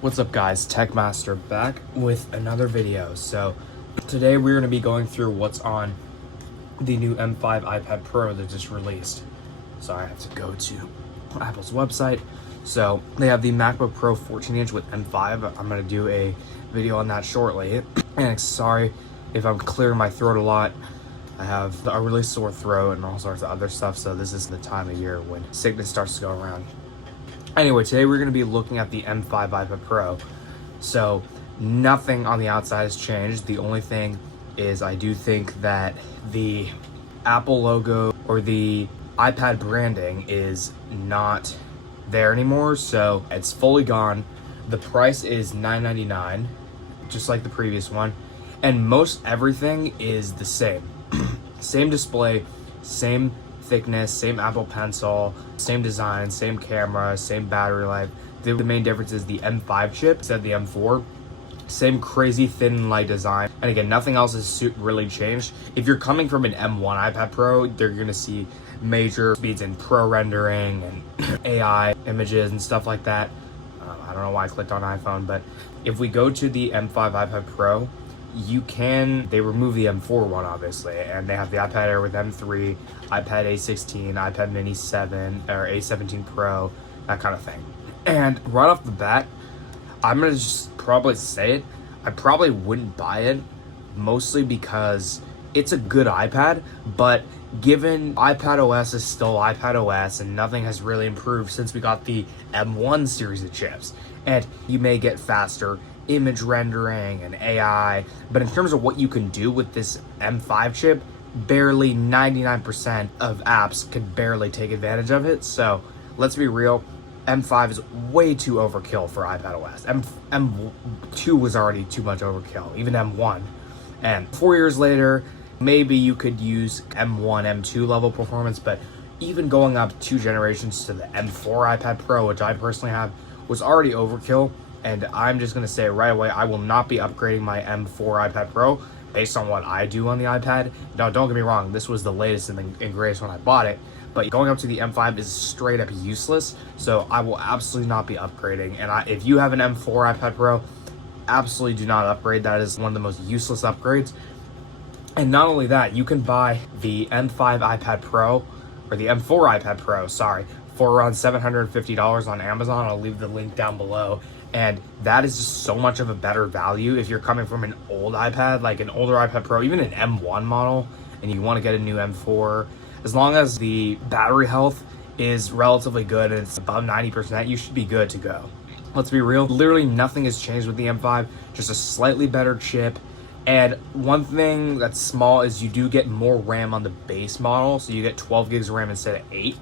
What's up guys, Techmaster back with another video. So today we're going to be going through what's on the new M5 iPad Pro that just released. Sorry, I have to go to Apple's website. So they have the MacBook Pro 14-inch with M5. I'm going to do a video on that shortly. And sorry if I'm clearing my throat a lot. I have a really sore throat and all sorts of other stuff, so this is the time of year when sickness starts to go around. Anyway, today we're going to be looking at the M5 iPad Pro. So nothing on the outside has changed. The only thing is I do think that the Apple logo or the iPad branding is not there anymore, so it's fully gone. The price is $9.99, just like the previous one, and most everything is the same. Same display, same thickness, same Apple Pencil, same design, same camera, same battery life. The main difference is the M5 chip instead of the M4. Same crazy thin and light design. And again, nothing else has really changed. If you're coming from an M1 iPad Pro, you're gonna see major speeds in pro rendering and AI images and stuff like that. I don't know why I clicked on iPhone, but if we go to the M5 iPad Pro, they remove the M4 one obviously, and they have the iPad Air with M3, iPad A16, iPad Mini 7 or A17 Pro, that kind of thing. And right off the bat, I'm gonna just probably say it, I probably wouldn't buy it, mostly because it's a good iPad, but given iPad OS is still iPad OS and nothing has really improved since we got the M1 series of chips, and you may get faster image rendering and AI, but in terms of what you can do with this M5 chip, barely 99% of apps could barely take advantage of it. So let's be real, M5 is way too overkill for iPad OS. M2 was already too much overkill, even M1. And 4 years later, maybe you could use M1, M2 level performance, but even going up 2 generations to the M4 iPad Pro, which I personally have, was already overkill. And I'm just gonna say right away, I will not be upgrading my M4 iPad Pro based on what I do on the iPad. Now, don't get me wrong, this was the latest and greatest when I bought it, but going up to the M5 is straight up useless, so I will absolutely not be upgrading. And if you have an M4 iPad Pro, absolutely do not upgrade. That is one of the most useless upgrades. And not only that, you can buy the M5 iPad Pro, or the M4 iPad Pro, sorry, for around $750 on Amazon. I'll leave the link down below. And that is just so much of a better value if you're coming from an old iPad, like an older iPad Pro, even an M1 model, and you want to get a new M4. As long as the battery health is relatively good and it's above 90%, you should be good to go. Let's be real, literally nothing has changed with the M5, just a slightly better chip. And one thing that's small is you do get more RAM on the base model, so you get 12 gigs of RAM instead of 8.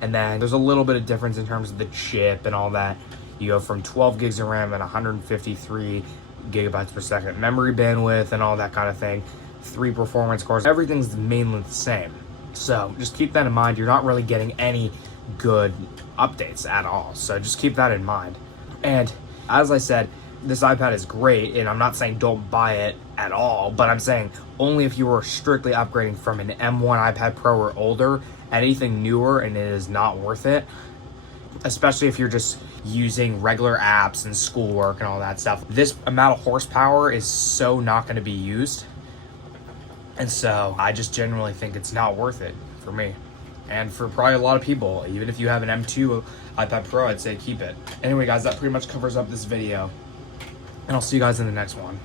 And then there's a little bit of difference in terms of the chip and all that. You go from 12 gigs of RAM and 153 gigabytes per second memory bandwidth and all that kind of thing. 3 performance cores, everything's mainly the same. So just keep that in mind. You're not really getting any good updates at all. So just keep that in mind. And as I said, this iPad is great, and I'm not saying don't buy it at all, but I'm saying only if you were strictly upgrading from an M1 iPad Pro or older. Anything newer, and it is not worth it, especially if you're just using regular apps and schoolwork and all that stuff. This amount of horsepower is so not going to be used, and so I just generally think it's not worth it for me, and for probably a lot of people. Even if you have an M2 iPad Pro, I'd say keep it. Anyway guys, that pretty much covers up this video, and I'll see you guys in the next one.